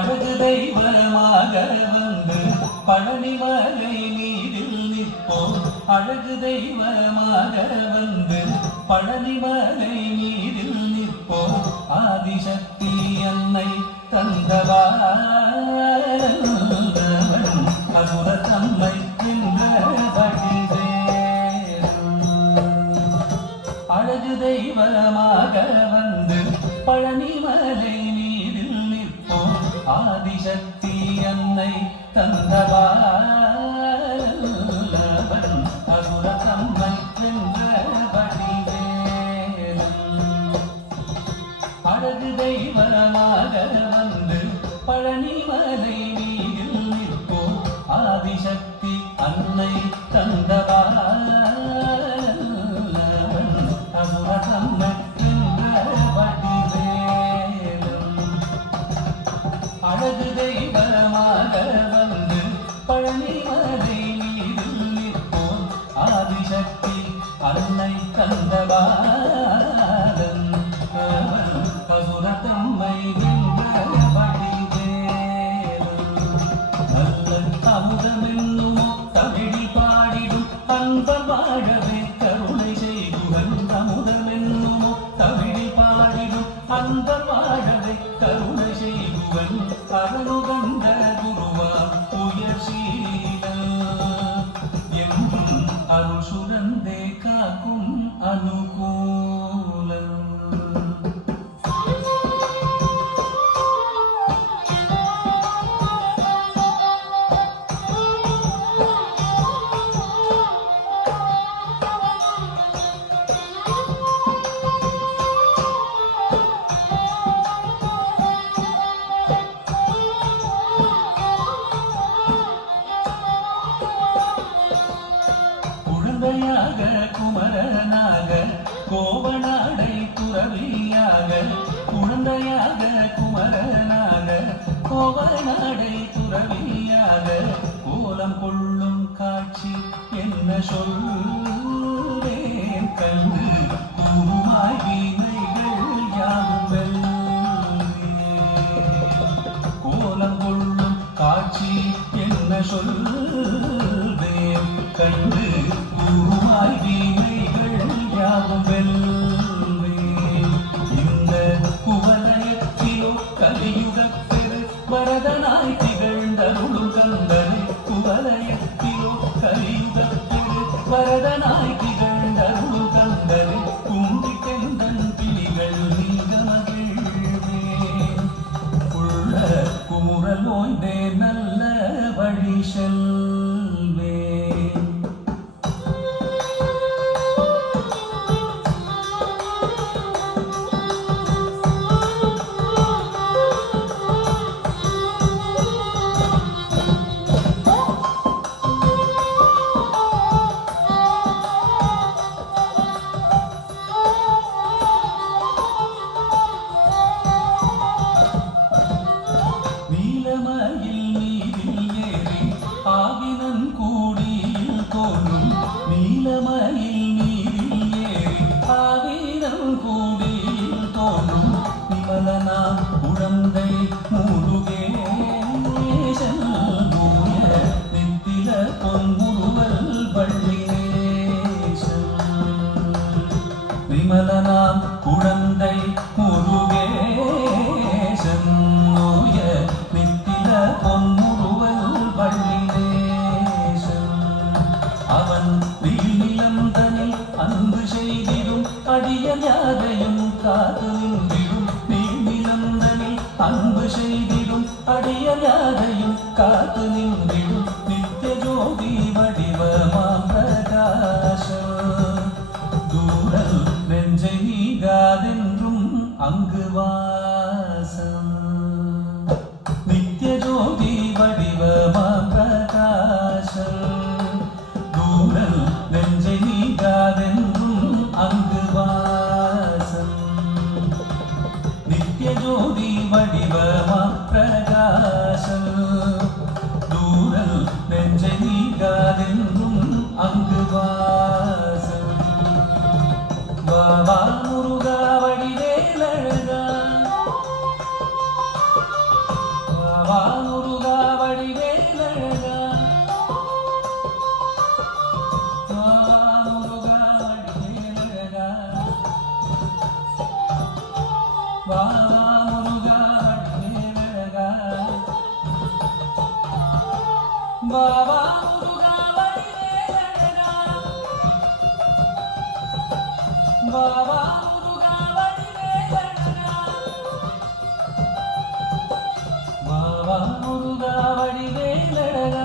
அழகு தெய்வமாக வந்து பழனிமலை மீதில் நிற்போம். அழகு தெய்வமாக வந்து பழனிமலை மீதில் நிற்போம். ஆதிசக்தி அன்னை தந்தவாரன் அசுரத்தம்மை அழகு தெய்வமாக வந்து பழனிமலை மீதில் நிற்போம். ஆதிசக்தி அன்னை தந்தவாரன் அசுரத்தம்மை வென்ற வடிவேலும். அழகு தெய்வமாக வந்து பழனிமலை மீதில் நிற்போம். ஆதிசக்தி அன்னை தந்தவாரன் அசுரத்தம்மை வென்ற வடிவேலும். அழகு தெய்வமாக வந்து பழனிமலை மீதில் நிற்போம். ஆதிசக்தி அன்னை தந்தவாரன் அசுரத்தம்மை வென்ற வடிவேலும். நல்ல அமுதமென்னும் தமிழில் பாடிடும் அன்பர் வாழவே கருணை செய்குவன். அமுதமென்னும் தமிழில் பாடிடும் அன்பர் வாழவே கருணை செய்குவன். அருளுகந்த குருவா உயர்சீலன் என்றும் அருள் சுரந்தே காக்கும் அனுகூலம். குழந்தையாக குமரனாக கோவனாடை துறவியாக. குழந்தையாக குமரனாக கோவனாடை துறவியாக. கோலம் கொள்ளும் காட்சி என்ன சொல்வேன் கண்டு கூறுமாய் வீணைகள் யாவும் வெல்வேன். கோலம் கொள்ளும் காட்சி என்ன சொல்வேன் கண்டு கூறுமாய் வீணைகள் யாவும் வெல்வேன். இந்த குவலயத்திலோ கலியுகப் பெரு வரதனாய் திகழ்ந்தருளும் கந்தனை. குவலயத்திலோ கலியுகப் பெரு வரதனாய் திகழ்ந்தருளும் கந்தனை. கும்பிட்டெந்தன் கிளிகள் நீங்க மகிழ்வேன். உள்ள குமுறல் ஓய்ந்தே நல்ல வழி செல்வேன். நீலமயில் மீதில் ஏறி ஆவினன் கூடியில் தோன்றும். நீலமயில் மீதில் ஏறி ஆவினன் கூடியில் தோன்றும். நிமலனாம் குழந்தை முருகேசன் மூய நித்தில பொன்முருவல் வள்ளினேசன். நிமலனாம் குழந்தை முருகேசன் மூய நித்தில பொன்முருவல் வள்ளினேசன். அவன் நீலந்தனில் அன்பு செய்திடும் அடியர் யாரையும் காத்து நின்றிடும். நீலந்தனில் அன்பு செய்திடும் அடியர் யாரையும் காத்து நின்றிடும். நித்திய ஜோதி வடிவமாம் பிரகாசம். தூரல் நெஞ்சை நீங்காதென்றும் அங்கு வாசம். நித்திய ஜோதி வடிவமாம் பிரகாசம். தூரல் நெஞ்சை நீங்காதென்றும் அங்கு வாசம். நித்திய ஜோதி வடிவமாம் பிரகாசம். தூரல் நெஞ்சை நீங்காதென்றும் முருகா வடிவேலழகா பாபா முருகா வடிவேலழகா பாபா முருகா வடிவேலழகா